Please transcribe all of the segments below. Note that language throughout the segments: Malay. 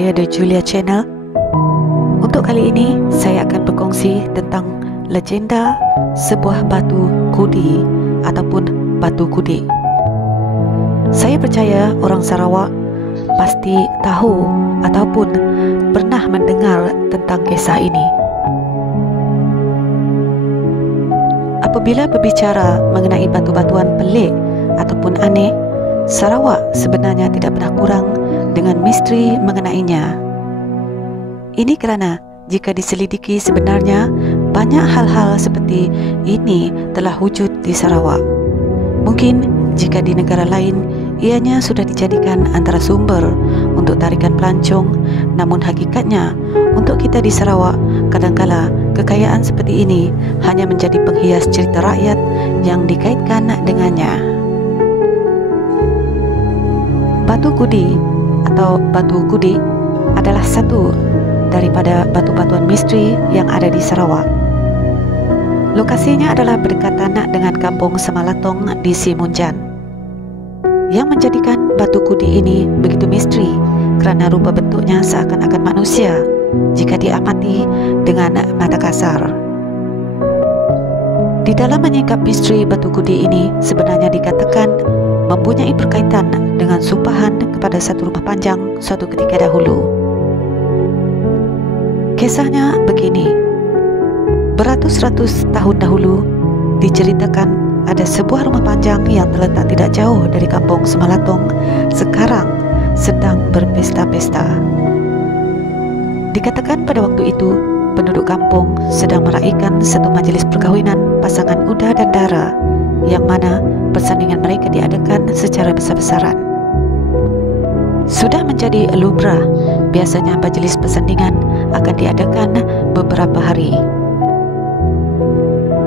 saya The Julia Channel. Untuk kali ini saya akan berkongsi tentang legenda sebuah batu kudi ataupun batu kudi. Saya percaya orang Sarawak pasti tahu ataupun pernah mendengar tentang kisah ini. Apabila berbicara mengenai batu-batuan pelik ataupun aneh, Sarawak sebenarnya tidak pernah kurang dengan misteri mengenainya. Ini kerana jika diselidiki sebenarnya banyak hal-hal seperti ini telah wujud di Sarawak. Mungkin jika di negara lain ianya sudah dijadikan antara sumber untuk tarikan pelancong, namun hakikatnya untuk kita di Sarawak kadangkala kekayaan seperti ini hanya menjadi penghias cerita rakyat yang dikaitkan dengannya. Batu kudi atau batu kudi adalah satu daripada batu-batuan misteri yang ada di Sarawak. Lokasinya adalah berdekatan dengan kampung Semalatong di Simunjan. Yang menjadikan batu kudi ini begitu misteri kerana rupa bentuknya seakan-akan manusia jika diamati dengan mata kasar. Di dalam menyingkap misteri batu kudi ini sebenarnya dikatakan mempunyai berkaitan dengan sumpahan kepada satu rumah panjang suatu ketika dahulu. Kisahnya begini. Beratus-ratus tahun dahulu diceritakan ada sebuah rumah panjang yang terletak tidak jauh dari kampung Semalatong sekarang sedang berpesta-pesta. Dikatakan pada waktu itu penduduk kampung sedang meraihkan satu majlis perkahwinan pasangan Uda dan Dara, yang mana persandingan mereka diadakan secara besar-besaran. Sudah menjadi lumrah, biasanya majlis persandingan akan diadakan beberapa hari.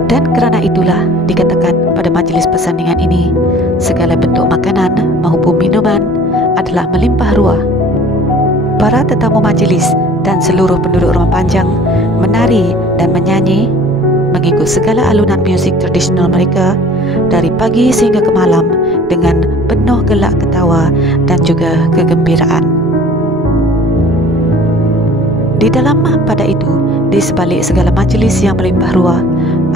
Dan kerana itulah dikatakan pada majlis persandingan ini segala bentuk makanan maupun minuman adalah melimpah ruah. Para tetamu majlis dan seluruh penduduk rumah panjang menari dan menyanyi mengikut segala alunan muzik tradisional mereka dari pagi sehingga ke malam dengan penuh gelak ketawa dan juga kegembiraan. Di dalam pada itu, di sebalik segala majlis yang melimpah ruah,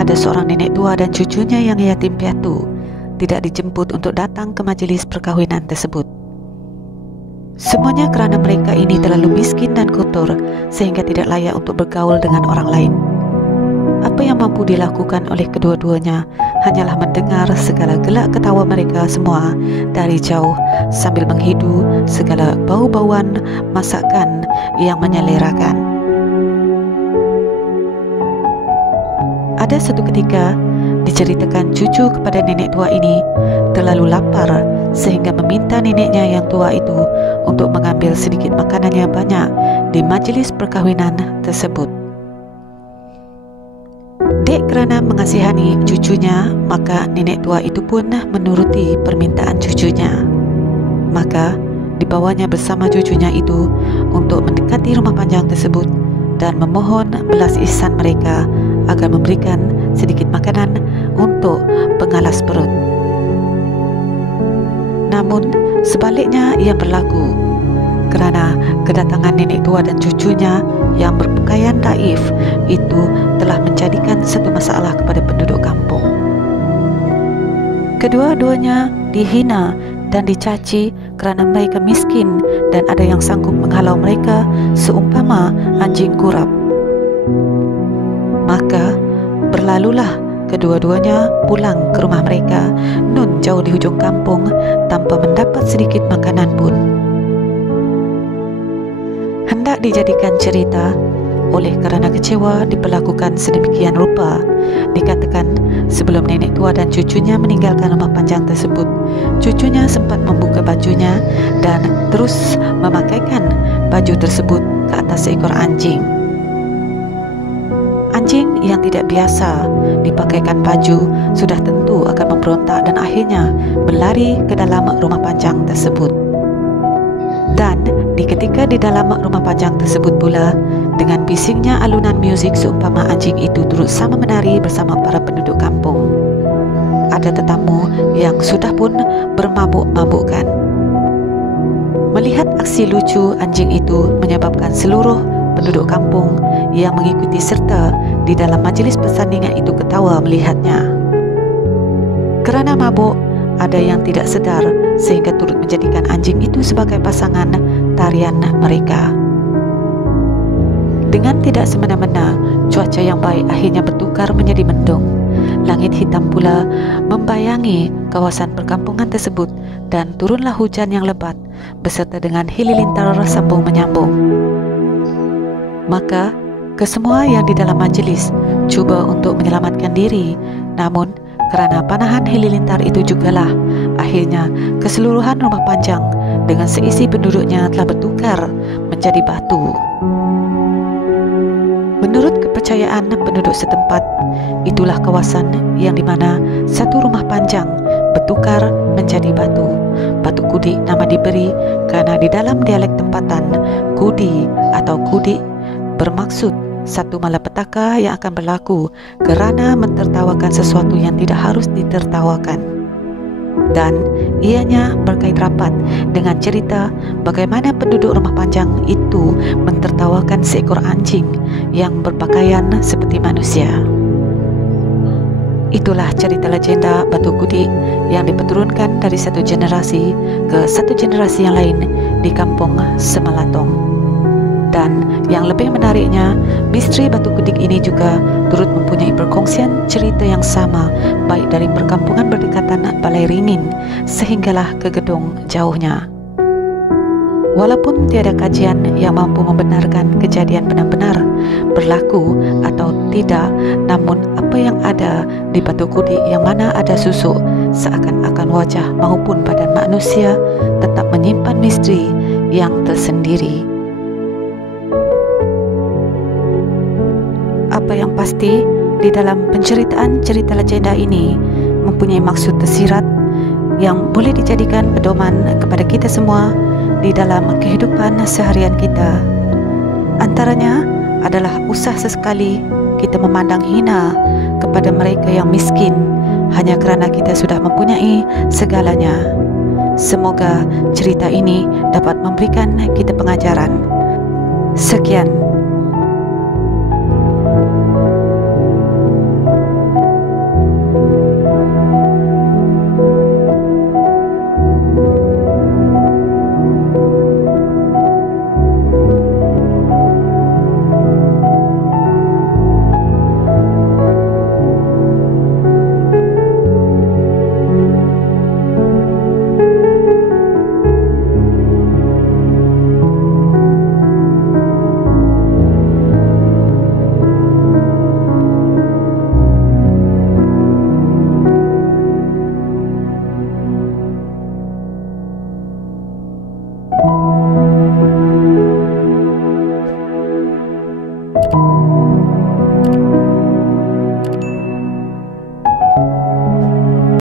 ada seorang nenek tua dan cucunya yang yatim piatu tidak dijemput untuk datang ke majlis perkahwinan tersebut. Semuanya kerana mereka ini terlalu miskin dan kotor sehingga tidak layak untuk bergaul dengan orang lain. Apa yang mampu dilakukan oleh kedua-duanya hanyalah mendengar segala gelak ketawa mereka semua dari jauh sambil menghidu segala bau-bauan masakan yang menyelerakan. Ada satu ketika diceritakan cucu kepada nenek tua ini terlalu lapar sehingga meminta neneknya yang tua itu untuk mengambil sedikit makanan yang banyak di majlis perkahwinan tersebut. Dek kerana mengasihani cucunya, maka nenek tua itu pun menuruti permintaan cucunya. Maka dibawanya bersama cucunya itu untuk mendekati rumah panjang tersebut dan memohon belas ihsan mereka agar memberikan sedikit makanan untuk pengalas perut. Namun sebaliknya yang berlaku, kerana kedatangan nenek tua dan cucunya yang berpakaian daif itu telah menjadikan satu masalah kepada penduduk kampung. Kedua-duanya dihina dan dicaci kerana mereka miskin dan ada yang sanggup menghalau mereka seumpama anjing kurap. Maka berlalulah kedua-duanya pulang ke rumah mereka nun jauh di hujung kampung tanpa mendapat sedikit makanan pun. Hendak dijadikan cerita, oleh kerana kecewa diperlakukan sedemikian rupa, dikatakan sebelum nenek tua dan cucunya meninggalkan rumah panjang tersebut, cucunya sempat membuka bajunya dan terus memakaikan baju tersebut ke atas seekor anjing. Anjing yang tidak biasa dipakaikan baju sudah tentu akan memberontak dan akhirnya berlari ke dalam rumah panjang tersebut. Dan ketika di dalam rumah panjang tersebut pula, dengan bisingnya alunan muzik seumpama anjing itu turut sama menari bersama para penduduk kampung. Ada tetamu yang sudah pun bermabuk-mabukkan. Melihat aksi lucu anjing itu menyebabkan seluruh penduduk kampung yang mengikuti serta di dalam majlis persandingan itu ketawa melihatnya. Kerana mabuk, ada yang tidak sedar sehingga turut menjadikan anjing itu sebagai pasangan tarian mereka. Dengan tidak semena-mena, cuaca yang baik akhirnya bertukar menjadi mendung. Langit hitam pula membayangi kawasan perkampungan tersebut dan turunlah hujan yang lebat beserta dengan halilintar sambung menyambung. Maka kesemua yang di dalam majlis cuba untuk menyelamatkan diri, namun kerana panahan halilintar itu jugalah akhirnya keseluruhan rumah panjang dengan seisi penduduknya telah bertukar menjadi batu. Menurut kepercayaan penduduk setempat, itulah kawasan yang di mana satu rumah panjang bertukar menjadi batu. Batu Kudik nama diberi kerana di dalam dialek tempatan, kudi atau kudik bermaksud satu malapetaka yang akan berlaku kerana mentertawakan sesuatu yang tidak harus ditertawakan. Dan ianya berkait rapat dengan cerita bagaimana penduduk rumah panjang itu mentertawakan seekor anjing yang berpakaian seperti manusia. Itulah cerita legenda Batu Kudik yang diperturunkan dari satu generasi ke satu generasi yang lain di kampung Semelatong. Dan yang lebih menariknya, misteri Batu Kudik ini juga turut mempunyai perkongsian cerita yang sama baik dari perkampungan berdekatan Balai Ringin sehinggalah ke gedung jauhnya. Walaupun tiada kajian yang mampu membenarkan kejadian benar-benar berlaku atau tidak, namun apa yang ada di Batu Kudik yang mana ada susuk seakan-akan wajah maupun badan manusia tetap menyimpan misteri yang tersendiri. Apa yang pasti, di dalam penceritaan cerita legenda ini mempunyai maksud tersirat yang boleh dijadikan pedoman kepada kita semua di dalam kehidupan seharian kita. Antaranya adalah usah sesekali kita memandang hina kepada mereka yang miskin hanya kerana kita sudah mempunyai segalanya. Semoga cerita ini dapat memberikan kita pengajaran. Sekian.